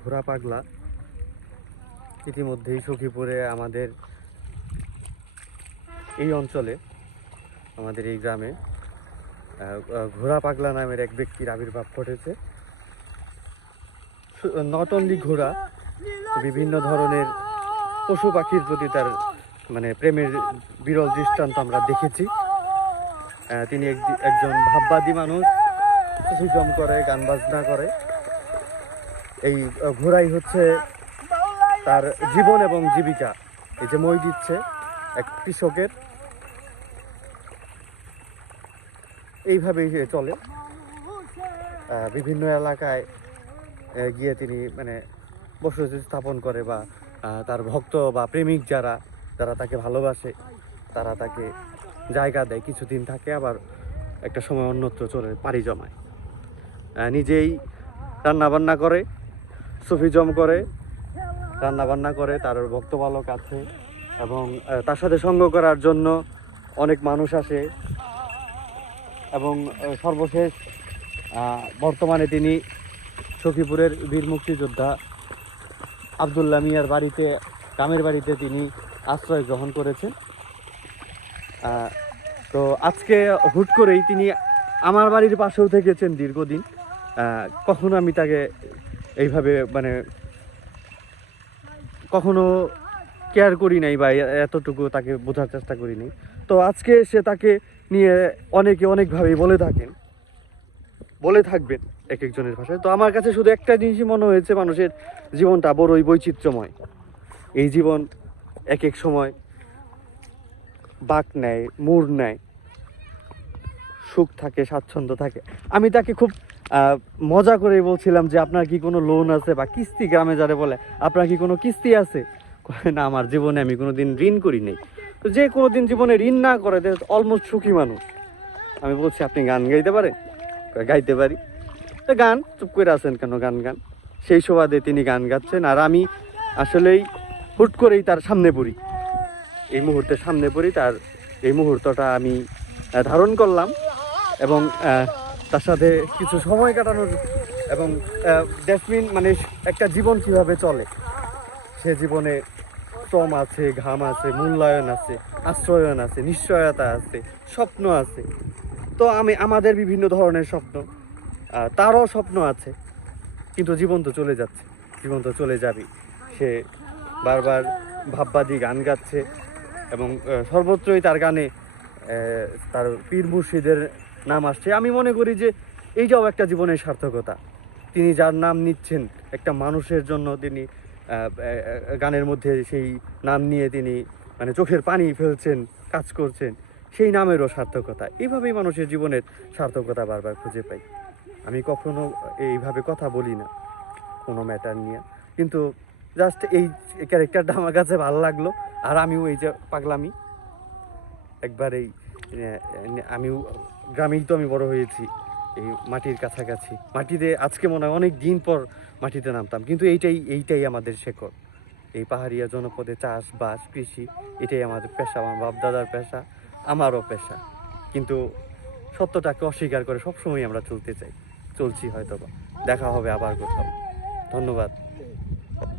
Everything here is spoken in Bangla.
ঘোড়া পাগলা ইতিমধ্যেই সখীপুরে আমাদের এই অঞ্চলে, আমাদের এই গ্রামে ঘোড়া পাগলা নামের এক ব্যক্তির আবির্ভাব ঘটেছে। নট অনলি ঘোড়া, বিভিন্ন ধরনের পশু পাখির প্রতি তার মানে প্রেমের বিরল দৃষ্টান্ত আমরা দেখেছি। তিনি একজন ভাববাদী মানুষ, সুফিজম করে, গান বাজনা করে। এই ঘোড়াই হচ্ছে তার জীবন এবং জীবিকা। এই যে মই দিচ্ছে এক কৃষকের, এইভাবেই চলে। বিভিন্ন এলাকায় গিয়ে তিনি মানে বসতি স্থাপন করে, বা তার ভক্ত বা প্রেমিক যারা যারা তাকে ভালোবাসে তারা তাকে জায়গা দেয়, কিছুদিন থাকে, আবার একটা সময় অন্যত্র চলে পাড়ি জমায়। নিজেই রান্নাবান্না করে, সুফিজম করে, রান্নাবান্না করে, তার ভক্তবালক আছে এবং তার সাথে সঙ্গ করার জন্য অনেক মানুষ আসে। এবং সর্বশেষ বর্তমানে তিনি সখীপুরের বীর মুক্তিযোদ্ধা আবদুল্লাহ মিয়ার বাড়িতে, গ্রামের বাড়িতে তিনি আশ্রয় গ্রহণ করেছেন। তো আজকে হুট করেই তিনি আমার বাড়ির পাশেও থেকেছেন দীর্ঘদিন। কখনো আমি তাকে এইভাবে মানে কখনো কেয়ার করি নাই বা এতটুকু তাকে বোঝার চেষ্টা করি নাই। তো আজকে সে তাকে নিয়ে অনেকে অনেকভাবেই বলে থাকবেন এক একজনের ভাষায়। তো আমার কাছে শুধু একটা জিনিসই মনে হয়েছে, মানুষের জীবনটা বড়ই বৈচিত্র্যময়। এই জীবন এক এক সময় বাঁক নেয়, মোড় নেয়, সুখ থাকে, স্বাচ্ছন্দ্য থাকে। আমি তাকে খুব মজা করে বলছিলাম যে আপনার কি কোনো লোন আছে বা কিস্তি, গ্রামে যারা বলে আপনার কি কোনো কিস্তি আছে? না, আমার জীবনে আমি কোনোদিন ঋণ করি নাই। তো যে কোনোদিন জীবনে ঋণ না করে অলমোস্ট সুখী মানুষ। আমি বলছি আপনি গান গাইতে পারেন? গাইতে পারি। তো গান, চুপ করে আছেন কেন, গান গান। সেই সুবাদে তিনি গান গাচ্ছেন, আর আমি আসলেই হুট করেই তার সামনে পড়ি, এই মুহূর্তে সামনে পড়ি। তার এই মুহূর্তটা আমি ধারণ করলাম এবং তার সাথে কিছু সময় কাটানোর, এবং দ্যাটস মানে একটা জীবন কিভাবে চলে, সে জীবনে শ্রম আছে, ঘাম আছে, মূল্যায়ন আছে, আশ্রয়ন আছে, নিশ্চয়তা আছে, স্বপ্ন আছে। তো আমাদের বিভিন্ন ধরনের স্বপ্ন, তারও স্বপ্ন আছে, কিন্তু জীবন তো চলে যাচ্ছে, জীবন তো চলে যাবে। সে বারবার ভাববাদী গান গাচ্ছে এবং সর্বত্রই তার গানে তার পীর মুর্শিদের নাম আসছে। আমি মনে করি যে এইটাও একটা জীবনের সার্থকতা। তিনি যার নাম নিচ্ছেন, একটা মানুষের জন্য তিনি গানের মধ্যে সেই নাম নিয়ে তিনি মানে চোখের পানি ফেলছেন, কাজ করছেন, সেই নামেরও সার্থকতা। এইভাবেই মানুষের জীবনের সার্থকতা বারবার খুঁজে পাই। আমি কখনো এইভাবে কথা বলি না কোনো ম্যাটার নিয়ে, কিন্তু জাস্ট এই ক্যারেক্টারটা আমার কাছে ভালো লাগলো। আর আমিও এই যে পাগলামি, একবার এই আমিও গ্রামেই তো আমি বড় হয়েছি, এই মাটির কাছাকাছি, মাটিতে আজকে মনে হয় অনেক দিন পর মাটিতে নামতাম, কিন্তু এইটাই আমাদের শেকড়। এই পাহাড়িয়া জনপদে চাষবাস, কৃষি, এটাই আমাদের পেশা, আমার বাপদাদার পেশা, আমারও পেশা। কিন্তু সত্যটাকে অস্বীকার করে সবসময় আমরা চলতে চাই, চলছি হয়তো বা। দেখা হবে আবার কোথাও। ধন্যবাদ।